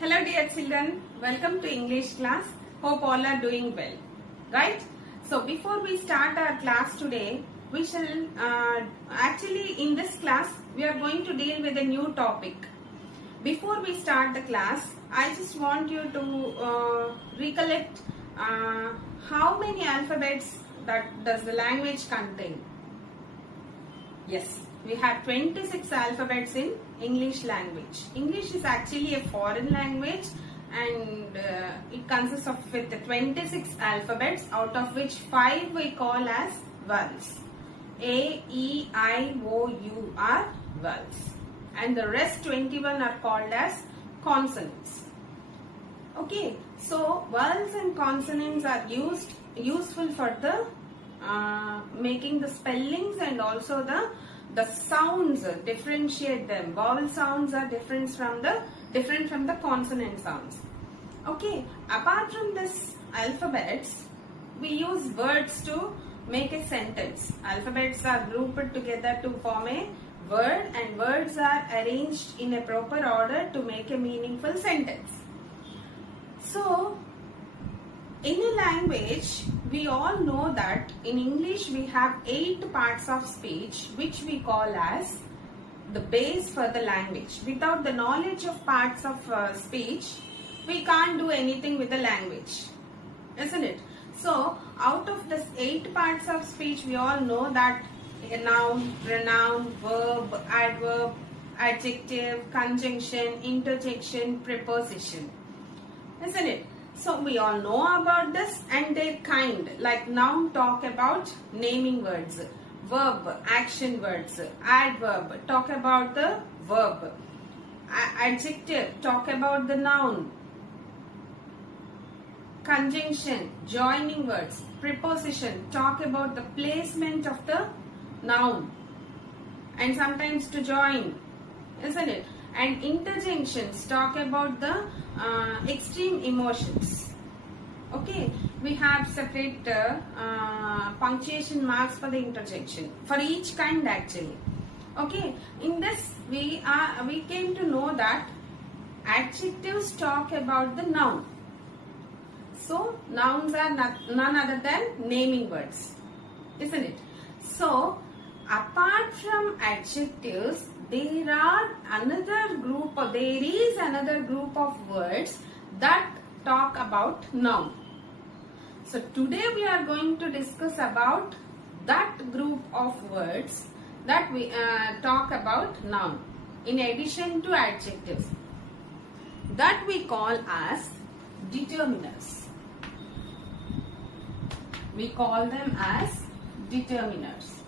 Hello dear children, welcome to English class. Hope all are doing well, right? So before we start our class today, we shall actually in this class we are going to deal with a new topic. Before we start the class, I just want you to recollect how many alphabets that does the language contain. Yes, we have 26 alphabets in English language. English is actually a foreign language and it consists of with 26 alphabets, out of which 5 we call as vowels. A, E, I, O, U are vowels and the rest 21 are called as consonants. Okay, so vowels and consonants are useful for the making the spellings and also the sounds, differentiate them. Vowel sounds are different from the consonant sounds. Okay, apart from this alphabets, we use words to make a sentence. Alphabets are grouped together to form a word and words are arranged in a proper order to make a meaningful sentence. So, in a language, we all know that in English we have 8 parts of speech which we call as the base for the language. Without the knowledge of parts of speech, we can't do anything with the language, isn't it? So, out of this 8 parts of speech, we all know that a noun, pronoun, verb, adverb, adjective, conjunction, interjection, preposition, isn't it? So we all know about this and their kind. Like noun talk about naming words, verb action words, adverb talk about the verb, adjective talk about the noun, conjunction joining words, preposition talk about the placement of the noun and sometimes to join, isn't it? And interjections talk about the extreme emotions. Okay, we have separate punctuation marks for the interjection for each kind actually. Okay, in this we came to know that adjectives talk about the noun. So nouns are none other than naming words, isn't it? So apart from adjectives, there is another group of words that talk about noun. So today we are going to discuss about that group of words that we talk about noun in addition to adjectives, that we call as determiners. We call them as determiners.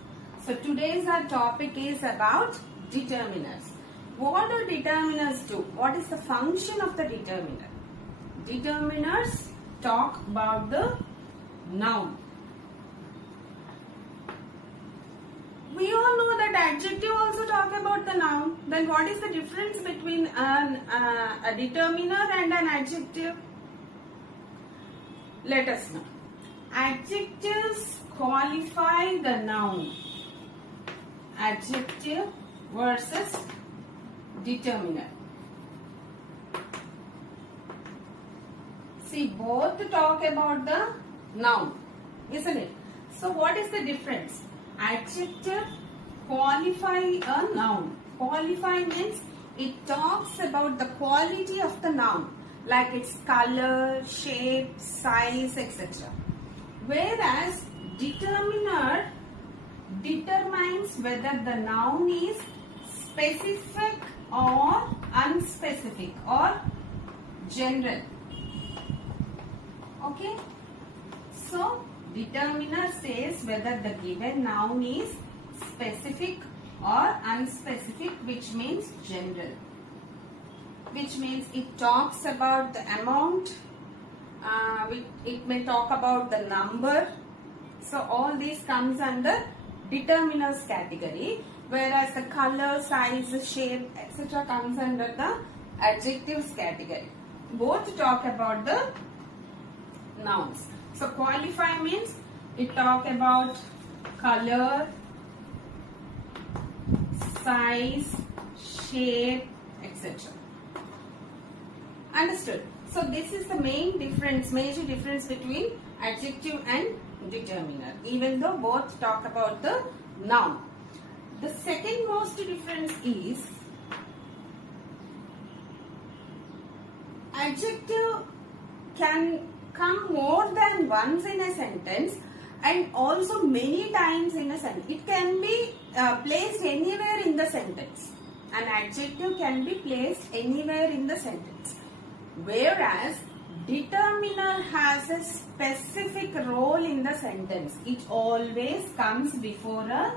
So today's our topic is about determiners. What do determiners do? What is the function of the determiner? Determiners talk about the noun. We all know that adjective also talk about the noun. Then what is the difference between a determiner and an adjective? Let us know. Adjectives qualify the noun. Adjective versus determiner. See, both talk about the noun, isn't it? So what is the difference? Adjective qualify a noun. Qualify means it talks about the quality of the noun, like its color, shape, size, etc. Whereas determiner determines whether the noun is specific or unspecific or general. Okay, so determiner says whether the given noun is specific or unspecific, which means general, which means it talks about the amount, it may talk about the number. So all these comes under determiners category, whereas the color, size, shape, etc. comes under the adjectives category. Both talk about the nouns. So qualify means it talk about color, size, shape, etc. Understood? So this is the major difference between adjective and determiner, even though both talk about the noun. The second most difference is adjective can come more than once in a sentence and also many times in a sentence. It can be placed anywhere in the sentence. An adjective can be placed anywhere in the sentence. Whereas determiner has a specific role in the sentence. It always comes before a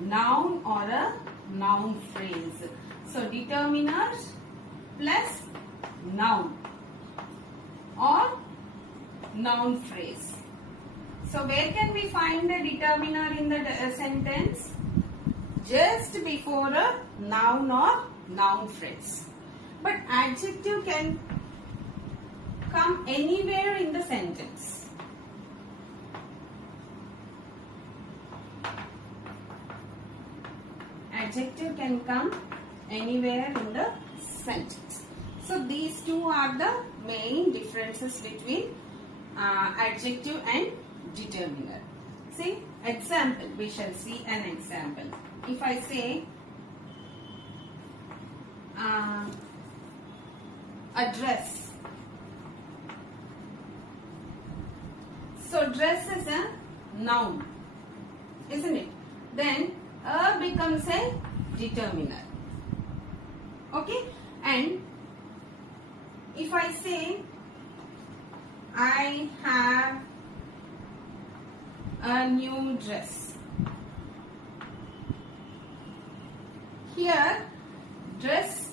noun or a noun phrase. So determiner plus noun or noun phrase. So where can we find the determiner in the sentence? Just before a noun or noun phrase. But adjective can come anywhere in the sentence. Adjective can come anywhere in the sentence. So these two are the main differences between adjective and determiner. See, example, we shall see an example. If I say a dress. So dress is a noun, isn't it? Then a becomes a determiner. Okay? And if I say I have a new dress. Here dress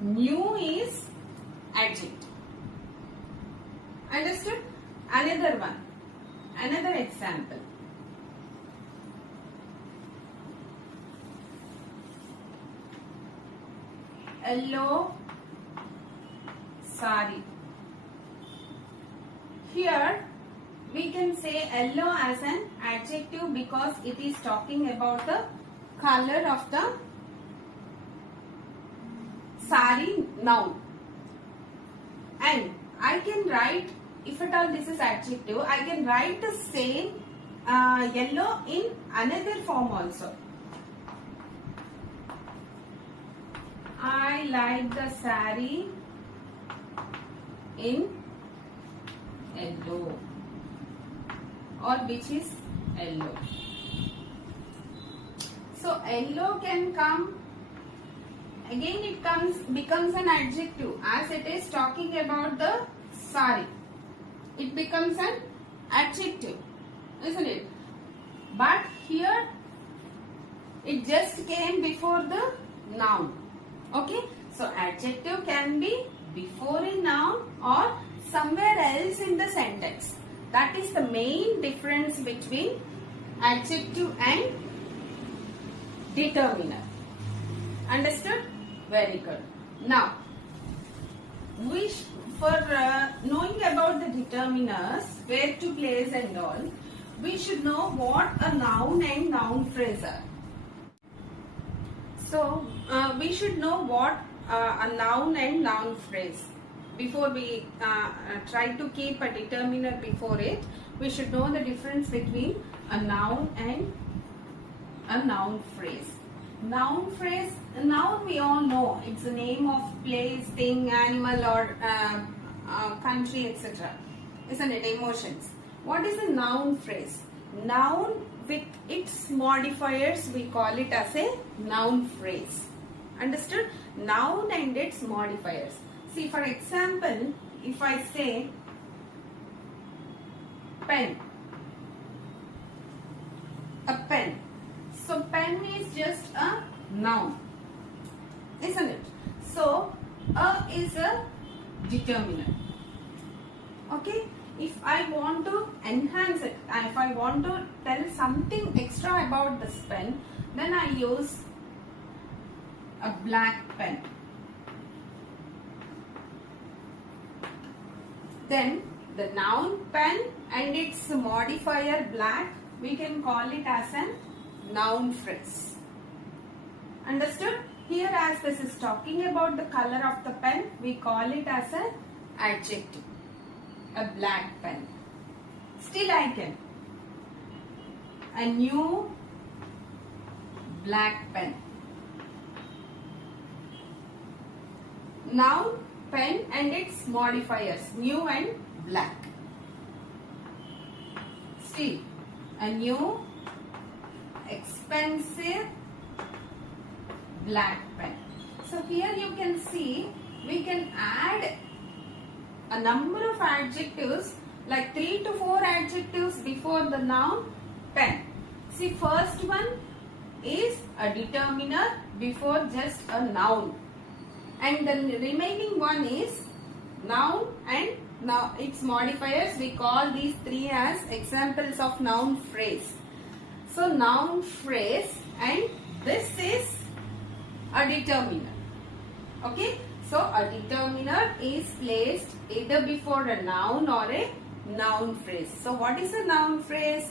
new is adjective. Understood? Another one. Another example. Yellow sari. Here we can say yellow as an adjective because it is talking about the color of the sari noun. And I can write, if at all this is adjective, I can write the same yellow in another form also. I like the sari in yellow, or which is yellow. So yellow can come again, it becomes an adjective as it is talking about the sari. It becomes an adjective, isn't it? But here it just came before the noun. Okay, so adjective can be before a noun or somewhere else in the sentence. That is the main difference between adjective and determiner. Understood? Very good. Now, for knowing about the determiners, where to place and all, we should know what a noun and noun phrase are. So, we should know what a noun and noun phrase. Before we try to keep a determiner before it, we should know the difference between a noun and a noun phrase. Noun phrase, noun we all know, it's the name of place, thing, animal or country, etc. Isn't it? Emotions. What is a noun phrase? Noun with its modifiers, we call it as a noun phrase. Understood? Noun and its modifiers. See, for example, if I say pen, a pen. So pen is just a noun, isn't it? So a is a determiner. Okay, if I want to enhance it, if I want to tell something extra about this pen, then I use a black pen. Then the noun pen and its modifier black, we can call it as an noun phrase. Understood? Here, as this is talking about the color of the pen, we call it as an adjective. A black pen. Still I can. A new black pen. Noun, pen and its modifiers, new and black. Still, a new expensive black pen. So here you can see we can add a number of adjectives, like 3 to 4 adjectives before the noun pen. See, first one is a determiner before just a noun, and the remaining one is noun and now its modifiers. We call these 3 as examples of noun phrase. So noun phrase, and this is a determiner. Okay, so a determiner is placed either before a noun or a noun phrase. So what is a noun phrase?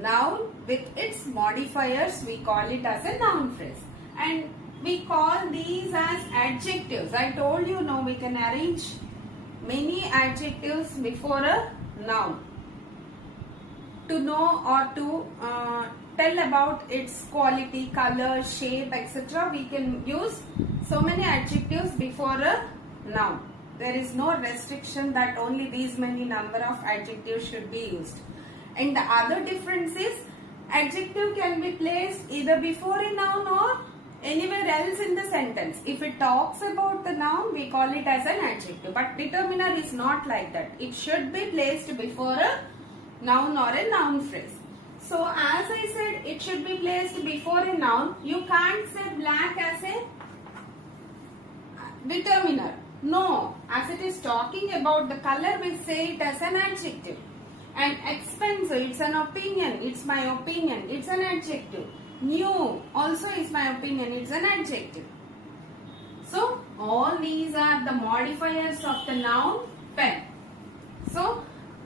Noun with its modifiers, we call it as a noun phrase, and we call these as adjectives. I told you, no, we can arrange many adjectives before a noun to know or to tell about its quality, color, shape, etc. We can use so many adjectives before a noun. There is no restriction that only these many number of adjectives should be used. And the other difference is adjective can be placed either before a noun or anywhere else in the sentence. If it talks about the noun, we call it as an adjective. But determiner is not like that. It should be placed before a noun or a noun phrase. So as I said, it should be placed before a noun. You can't say black as a determiner. No, as it is talking about the color, we say it as an adjective. And expensive, it's an opinion. It's my opinion. It's an adjective. New also is my opinion. It's an adjective. So all these are the modifiers of the noun pen. So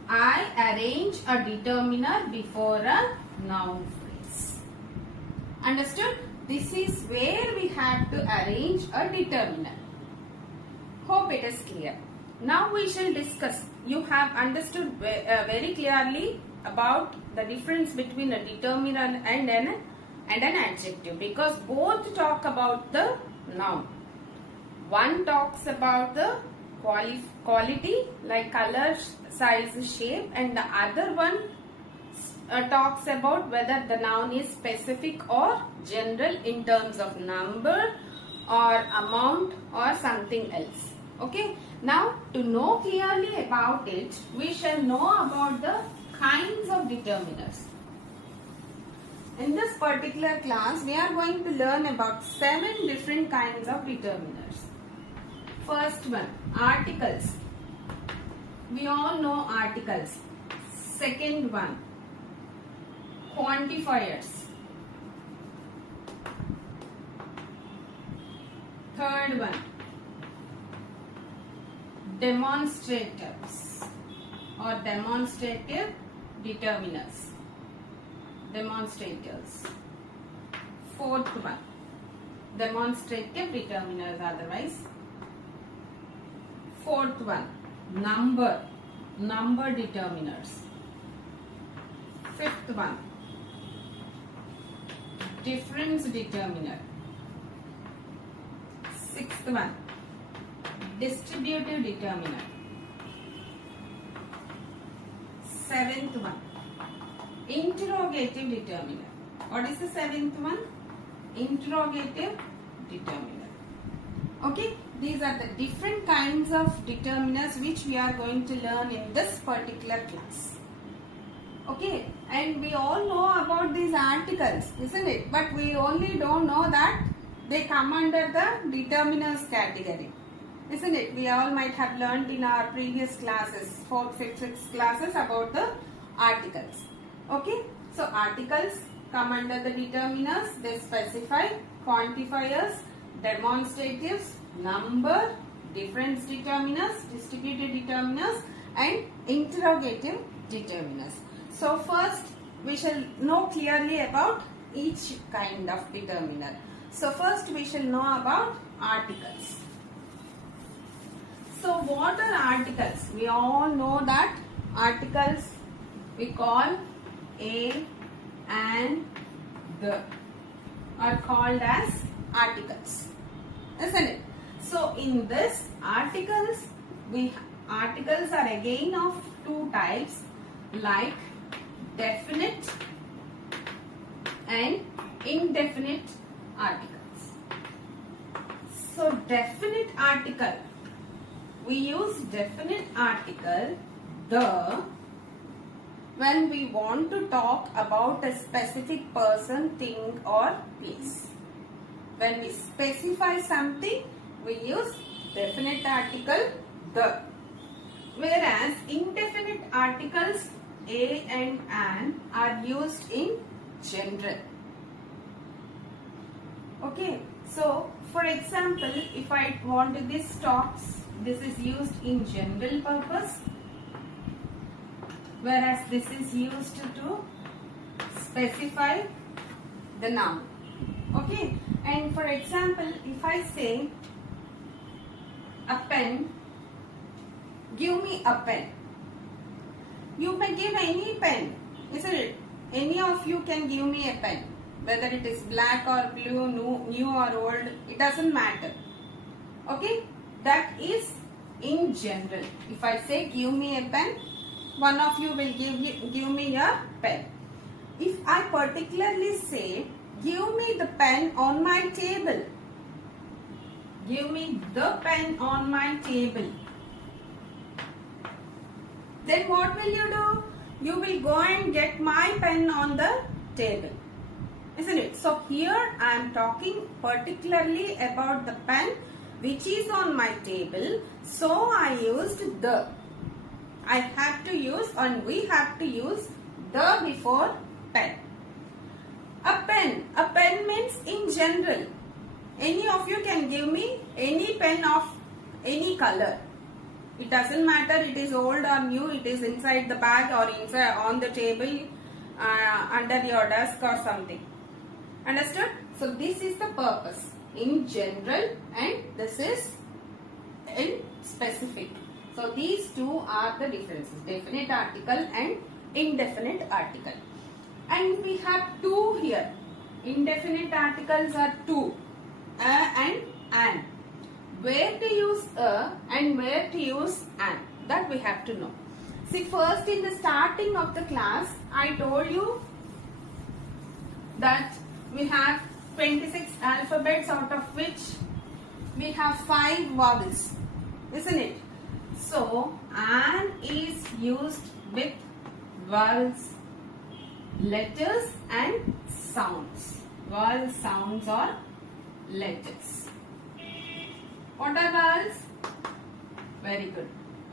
I arrange a determiner before a noun phrase. Understood? This is where we have to arrange a determiner. Hope it is clear. Now we shall discuss. You have understood very clearly about the difference between a determiner and an adjective, because both talk about the noun. One talks about the quality like color, size, shape, and the other one talks about whether the noun is specific or general in terms of number or amount or something else. Okay, now to know clearly about it, we shall know about the kinds of determiners. In this particular class, we are going to learn about 7 different kinds of determiners. First one, articles. We all know articles. Second one, quantifiers. Third one, demonstratives or demonstrative determiners. Demonstrators. Fourth one, demonstrative determiners otherwise. Fourth one, number determiners. Fifth one, difference determiner. Sixth one, distributive determiner. Seventh one, interrogative determiner. What is the 7th one? Interrogative determiner. Okay, these are the different kinds of determiners which we are going to learn in this particular class. Okay, and we all know about these articles, isn't it? But we only don't know that they come under the determiners category, isn't it? We all might have learned in our previous classes, 4th, 5th, 6th classes about the articles. Okay, so articles come under the determiners. They specify quantifiers, demonstratives, number, difference determiners, distributive determiners, and interrogative determiners. So first we shall know clearly about each kind of determiner. So first we shall know about articles. So what are articles? We all know that articles we call a and the are called as articles, isn't it? So in this articles are again of two types, like definite and indefinite articles. So definite article, we use definite article the when we want to talk about a specific person, thing or place. When we specify something, we use definite article the. Whereas indefinite articles a and an are used in general. Okay, so for example, if I want this talks, this is used in general purpose, whereas this is used to specify the noun. Okay, and for example, if I say a pen, give me a pen. You may give any pen, isn't it? Any of you can give me a pen. Whether it is black or blue, new or old, it doesn't matter. Okay, that is in general. If I say give me a pen, one of you will give me a pen. If I particularly say give me the pen on my table, give me the pen on my table, then what will you do? You will go and get my pen on the table, isn't it? So here I am talking particularly about the pen which is on my table. So I used the. I have to use, and we have to use the before pen. A pen means in general. Any of you can give me any pen of any color. It doesn't matter it is old or new, it is inside the bag or inside on the table, under your desk or something. Understood? So this is the purpose, in general, and this is in specific. So these two are the differences, definite article and indefinite article. And we have two here. Indefinite articles are two, a and an. Where to use a and where to use an, that we have to know. See, first in the starting of the class, I told you that we have 26 alphabets, out of which we have 5 vowels, isn't it? So, an is used with vowels, letters and sounds. Vowels, sounds or letters. What are vowels? Very good.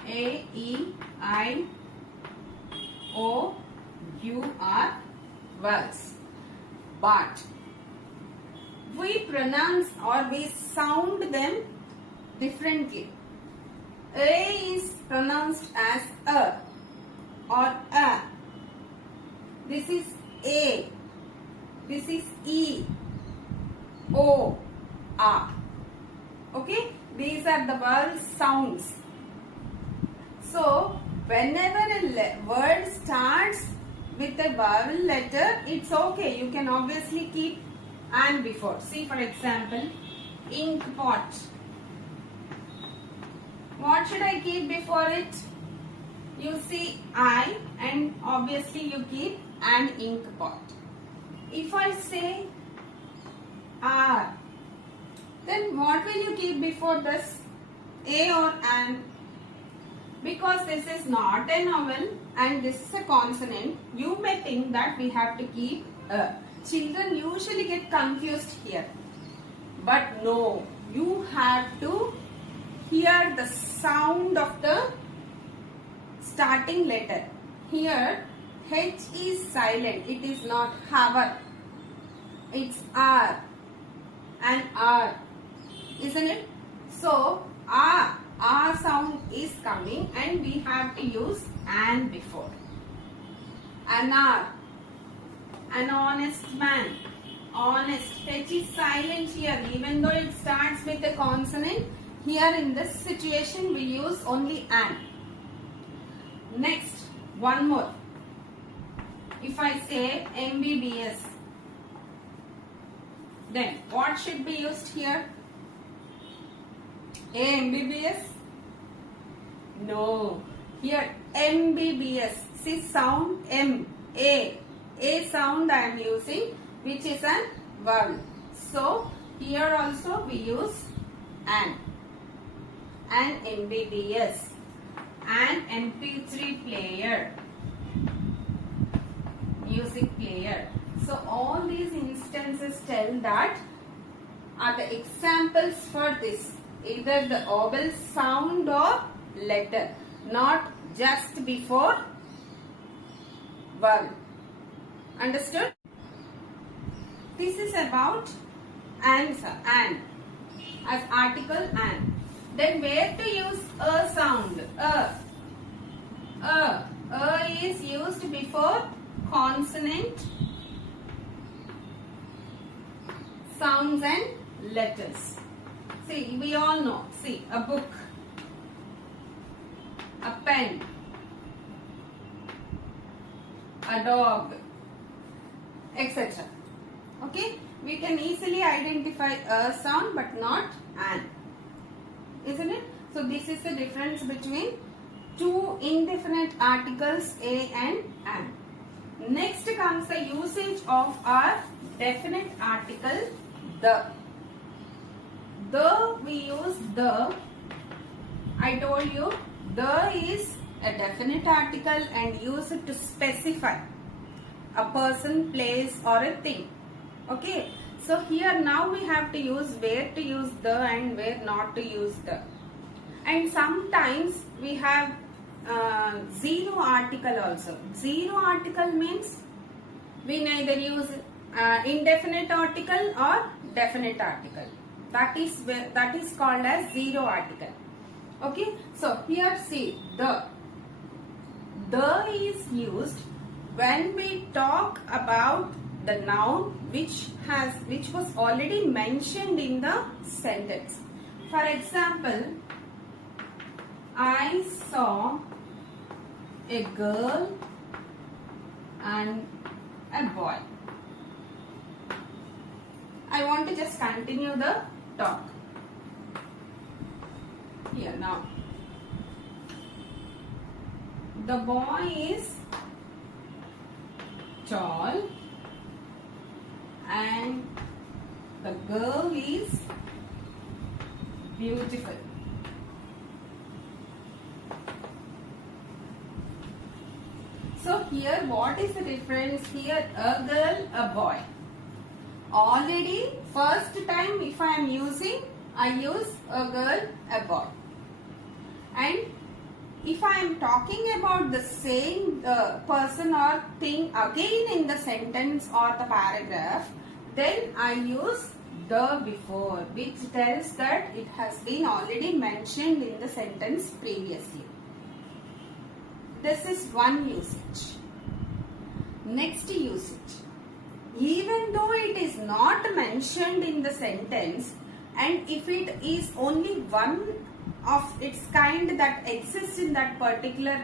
A, E, I, O, U are vowels. But we pronounce or we sound them differently. A is pronounced as a or a. This is A. This is E, O, A. Okay, these are the vowel sounds. So, whenever a word starts with a vowel letter, it's okay. You can obviously keep an before. See, for example, ink pot. What should I keep before it? You see I, and obviously you keep an ink pot. If I say R, then what will you keep before this? A or an? Because this is not a vowel and this is a consonant, you may think that we have to keep a. Children usually get confused here. But no, you have to hear the sound of the starting letter. Here, H is silent. It is not hover. It's R and R, isn't it? So, R sound is coming and we have to use an before. An honest man. Honest. H is silent here. Even though it starts with a consonant, here in this situation we use only an. Next, one more. If I say MBBS, then what should be used here? MBBS? No. Here MBBS. See sound M. A sound I am using, which is an vowel. So here also we use an MBBS, an MP3 player, music player. So all these instances tell that are the examples for this, either the vowel sound or letter, not just before vowel. Understood? This is about answer, an as article an. Then where to use a sound? Is used before consonant, sounds and letters. See, we all know. See, a book, a pen, a dog, etc. Okay, we can easily identify a sound but not an, isn't it? So this is the difference between two indefinite articles a and an. Next comes the usage of our definite article the. The, we use the. I told you the is a definite article and use it to specify a person, place or a thing. Okay, so here now we have to use where to use the and where not to use the. And sometimes we have zero article also. Zero article means we neither use indefinite article or definite article. That is called as zero article. Okay, so here see the is used when we talk about the noun which was already mentioned in the sentence. For example, I saw a girl and a boy. I want to just continue the talk. Here now. The boy is tall and the girl is beautiful. So here what is the difference? Here a girl, a boy. Already first time if I am using, I use a girl, a boy. And if I am talking about the same person or thing again in the sentence or the paragraph, then I use the before, which tells that it has been already mentioned in the sentence previously. This is one usage. Next usage. Even though it is not mentioned in the sentence, and if it is only one of its kind that exists in that particular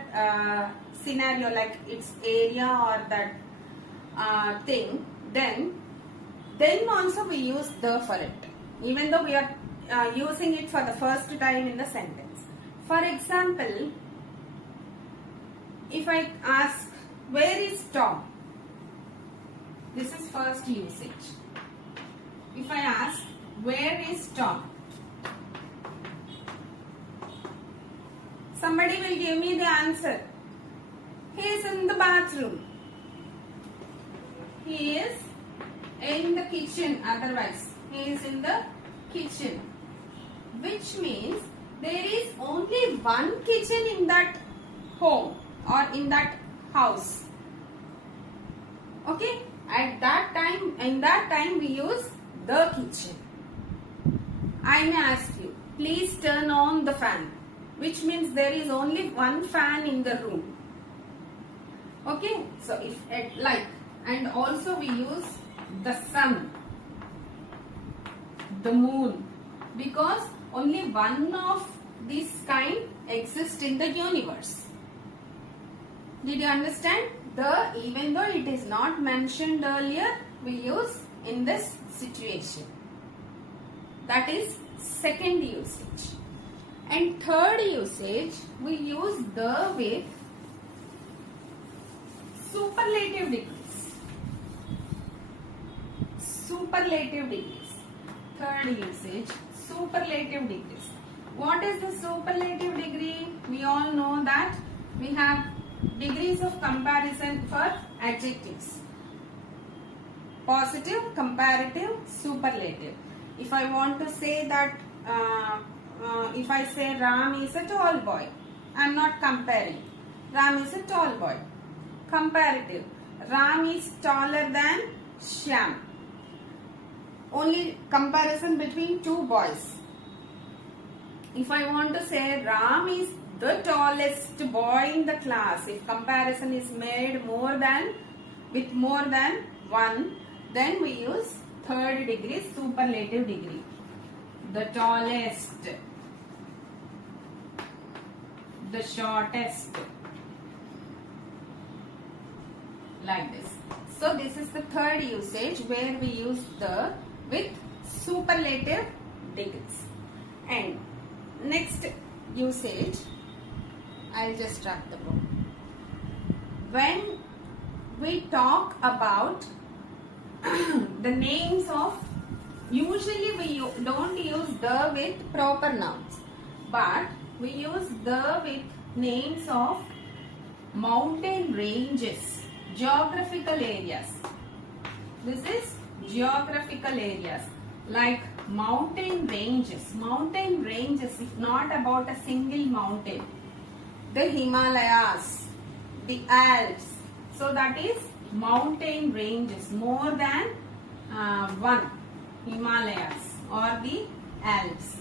scenario, like its area or that thing, then also we use the for it, even though we are using it for the first time in the sentence. For example, if I ask, where is Tom? This is first usage. If I ask, where is Tom? Somebody will give me the answer. He is in the bathroom. He is in the kitchen. Otherwise, he is in the kitchen. Which means there is only one kitchen in that home or in that house. Okay? At that time, in that time we use the kitchen. I may ask you, please turn on the fan, which means there is only one fan in the room. Okay, so if like, and also we use the sun, the moon, because only one of this kind exists in the universe. Did you understand? Even though it is not mentioned earlier, we use in this situation. That is second usage. And third usage, we use the with superlative degrees. Superlative degrees. Third usage, superlative degrees. What is the superlative degree? We all know that we have degrees of comparison for adjectives. Positive, comparative, superlative. If I want to say that, if I say Ram is a tall boy, I am not comparing. Ram is a tall boy. Comparative. Ram is taller than Shyam. Only comparison between two boys. If I want to say Ram is the tallest boy in the class, if comparison is made with more than one, then we use third degree, superlative degree. The tallest, the shortest, like this. So this is the third usage where we use the with superlative degrees. And next usage, I'll just wrap the book. When we talk about the names of, usually we don't use the with proper nouns, but we use the with names of mountain ranges, geographical areas. This is geographical areas like mountain ranges. Mountain ranges is not about a single mountain. The Himalayas, the Alps. So that is mountain ranges, more than one. Himalayas or the Alps.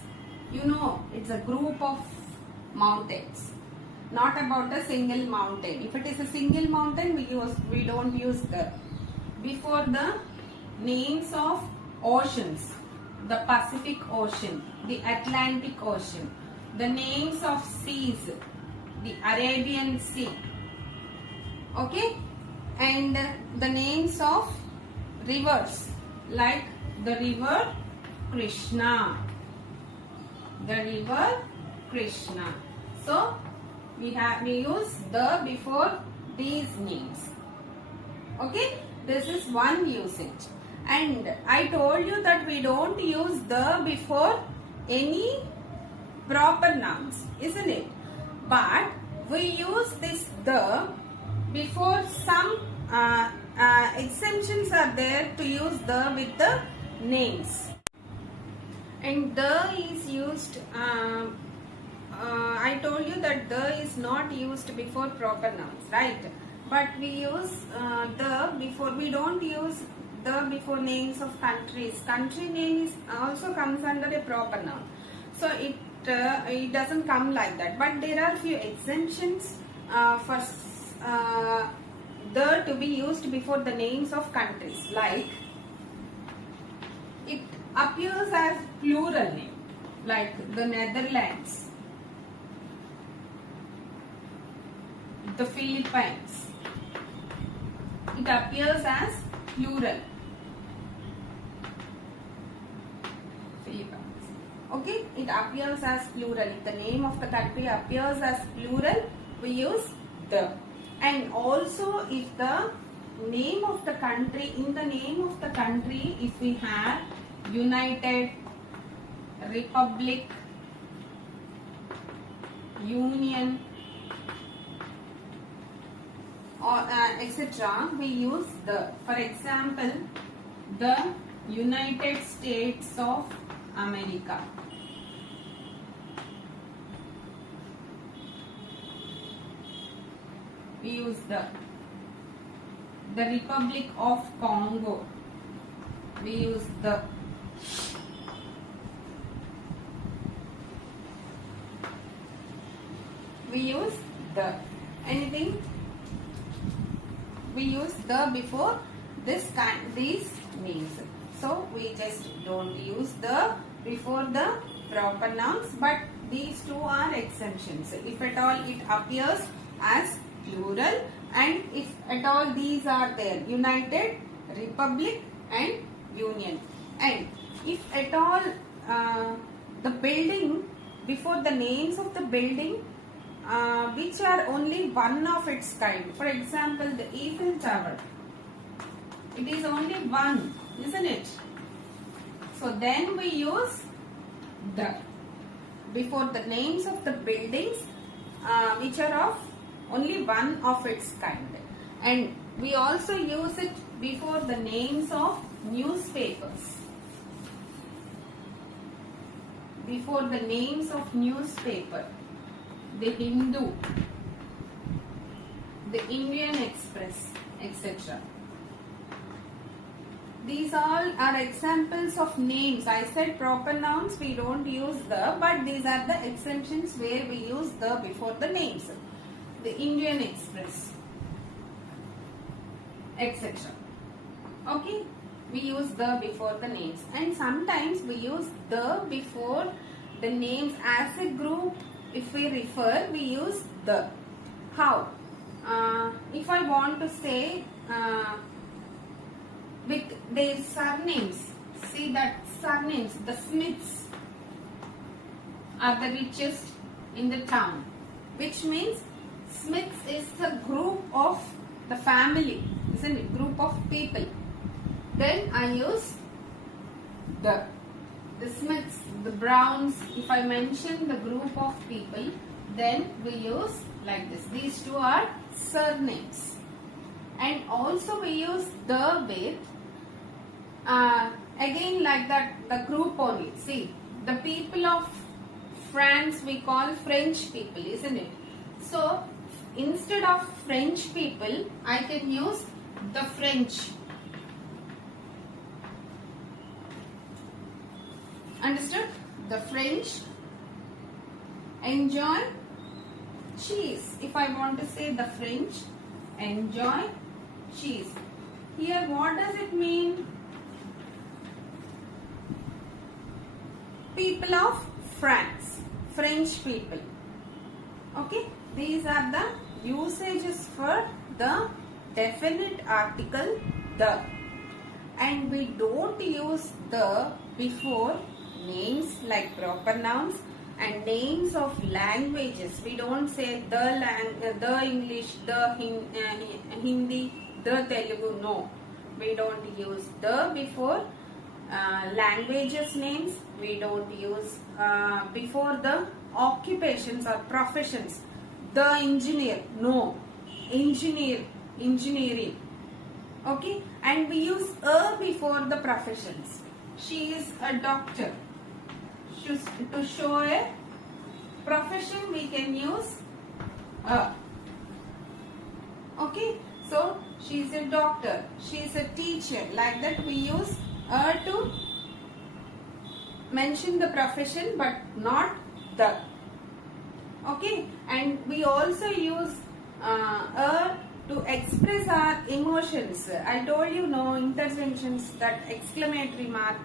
You know, it's a group of mountains, not about a single mountain. If it is a single mountain, we don't use the. Before the names of oceans, the Pacific Ocean, the Atlantic Ocean, the names of seas, the Arabian Sea, okay, and the names of rivers like the river Krishna, the river Krishna. So we use the before these names, okay. This is one usage. And I told you that we don't use the before any proper nouns, isn't it? But we use this the before some exemptions are there to use the with the names. And the is used, I told you that the is not used before proper nouns, right? But we use the before, we don't use the before names of countries. Country name is also comes under a proper noun. So it doesn't come like that. But there are few exemptions for the to be used before the names of countries. Like it appears as plural name, like the Netherlands, the Philippines. It appears as plural. Philippines. Okay, it appears as plural. If the name of the country appears as plural, we use the. And also if the name of the country, in the name of the country, if we have United, Republic, Union, or etc., we use the. For example, the United States of America. We use the Republic of Congo. We use the. We use the. Anything? We use the before these names. So we just don't use the before the proper nouns, but these two are exemptions. If at all it appears as plural, and if at all these are there, united, republic and union. And if at all the building, before the names of the building which are only one of its kind, for example the Eiffel Tower, it is only one, isn't it? So then we use the before the names of the buildings which are of only one of its kind. And we also use it before the names of newspapers. Before the names of newspaper, the Hindu, the Indian Express, etc. These all are examples of names. I said proper nouns we don't use the, but these are the exemptions where we use the before the names. The Indian Express, etc. Okay, we use the before the names, and sometimes we use the before the names as a group. If we refer, we use the. How? If I want to say with their surnames, see that surnames, the Smiths are the richest in the town, which means Smiths is the group of the family, isn't it? Group of people. Then I use the Smiths, the Browns. If I mention the group of people, then we use like this. These two are surnames. And also we use the with again like that, the group only. See, the people of France we call French people, isn't it? So instead of French people, I can use the French. Understood? The French enjoy cheese. If I want to say the French enjoy cheese, here what does it mean? People of France, French people. Okay, these are the usages for the definite article the, and we don't use the before names like proper nouns and names of languages. We don't say the English, the Hindi, the Telugu. No, we don't use the before languages names. We don't use before the occupations or professions. The engineer, no, engineering. Okay, and we use a before the professions. She is a doctor. To show a profession we can use a. Okay, so she is a doctor, she is a teacher, like that we use a to mention the profession but not the. Okay, and we also use a to express our emotions. I told you, no interventions, that exclamatory mark.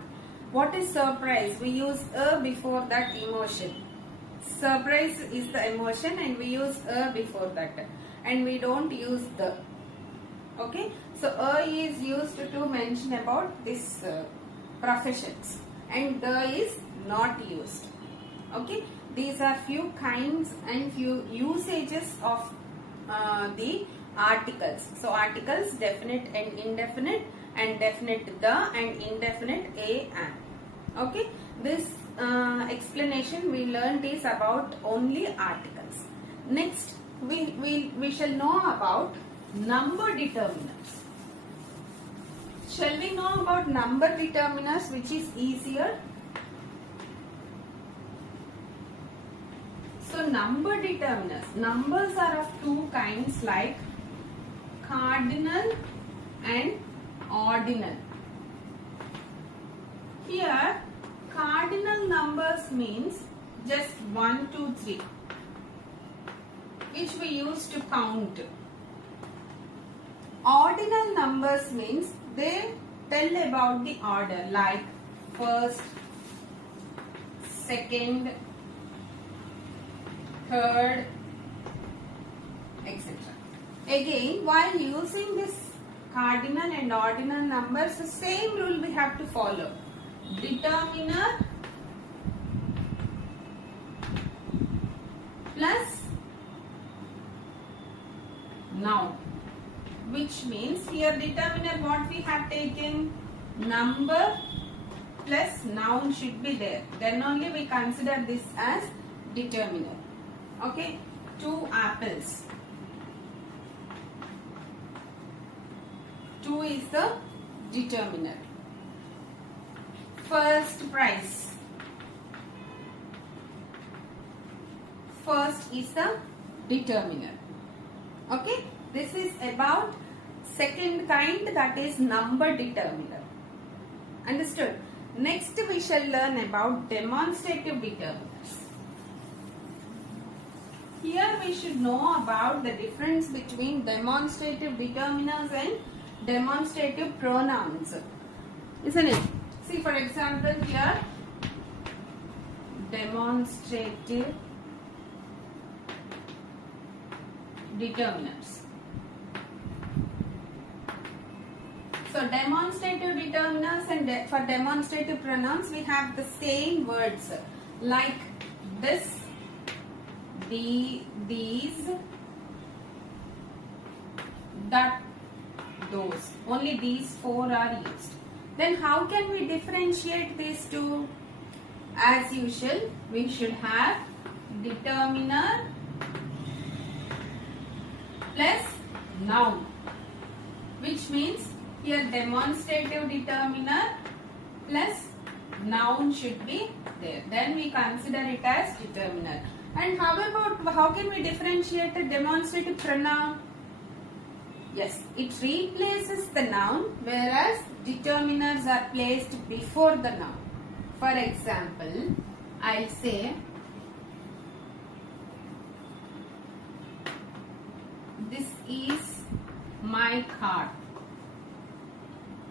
What is surprise? We use a before that emotion. Surprise is the emotion and we use a before that, and we don't use the. Okay, so a is used to mention about this professions, and the is not used. Okay, these are few kinds and few usages of the articles. So articles, definite and indefinite, and definite the and indefinite a and. Okay, this explanation we learned is about only articles. Next we shall know about number determiners. Shall we know about number determiners, which is easier? So number determiners, numbers are of two kinds like cardinal and ordinal. Here cardinal numbers means just 1, 2, 3, which we use to count. Ordinal numbers means they tell about the order like first, second, third, etc. Again, while using this cardinal and ordinal numbers, the same rule we have to follow. Determiner plus noun, which means here determiner what we have taken, number plus noun should be there. Then only we consider this as determiner. Okay, 2 apples. 2 is the determiner. First price. First is the determiner. Okay, this is about second kind, that is number determiner. Understood? Next we shall learn about demonstrative determiners. Here we should know about the difference between demonstrative determiners and demonstrative pronouns. Isn't it? See, for example, here demonstrative determiners. So demonstrative determiners and for demonstrative pronouns we have the same words like this, these, that, those. Only these 4 are used. Then how can we differentiate these two? As usual, we should have determiner plus noun, which means here demonstrative determiner plus noun should be there. Then we consider it as determiner. And how can we differentiate a demonstrative pronoun? Yes, it replaces the noun, whereas determiners are placed before the noun. For example, I'll say this is my car.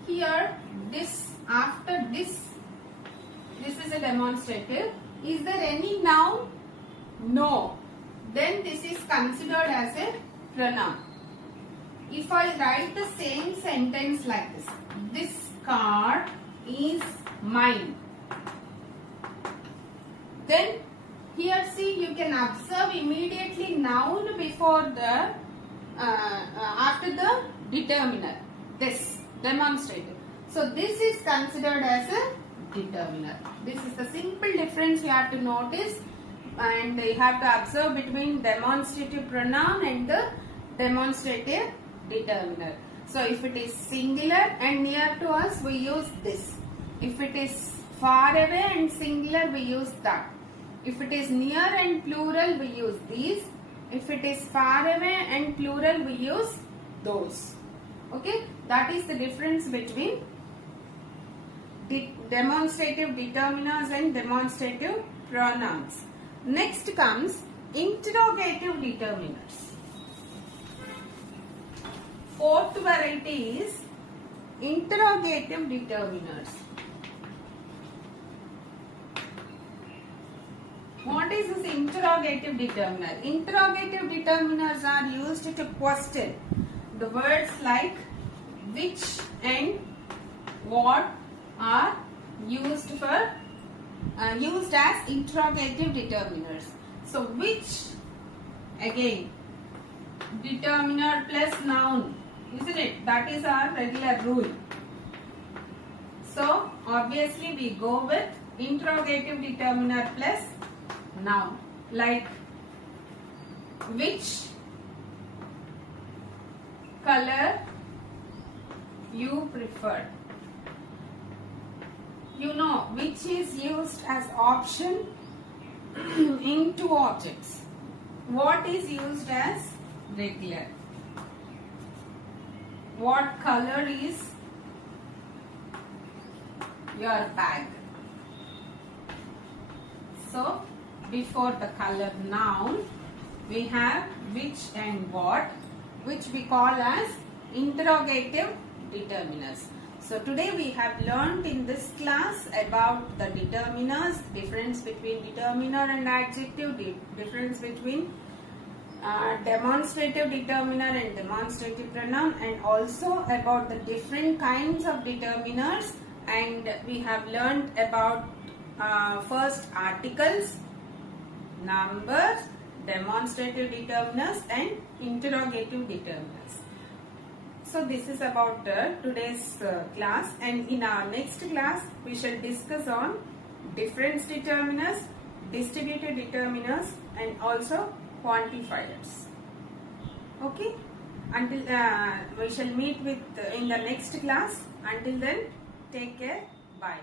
Here, this, after this is a demonstrative. Is there any noun? No. Then this is considered as a pronoun. If I write the same sentence like this car is mine. Then here see, you can observe immediately noun before the after the determiner. This demonstrative. So this is considered as a determiner. This is the simple difference you have to notice, and you have to observe between demonstrative pronoun and the demonstrative determiner. So if it is singular and near to us, we use this. If it is far away and singular, we use that. If it is near and plural, we use these. If it is far away and plural, we use those. Okay, that is the difference between demonstrative determiners and demonstrative pronouns. Next comes interrogative determiners. Fourth variety is interrogative determiners. What is this interrogative determiner? Interrogative determiners are used to question. The words like which and what are used for used as interrogative determiners. So which, again, determiner plus noun, isn't it? That is our regular rule. So obviously we go with interrogative determiner plus noun, like which color you prefer. You know which is used as option in two objects. What is used as regular? What color is your bag? So before the color noun, we have which and what, which we call as interrogative determiners. So today we have learned in this class about the determiners, difference between determiner and adjective, difference between demonstrative determiner and demonstrative pronoun, and also about the different kinds of determiners, and we have learned about first articles, numbers, demonstrative determiners and interrogative determiners. So this is about today's class, and in our next class we shall discuss on difference determiners, distributive determiners and also quantifiers. Okay, until we shall meet with in the next class. Until then, take care. Bye.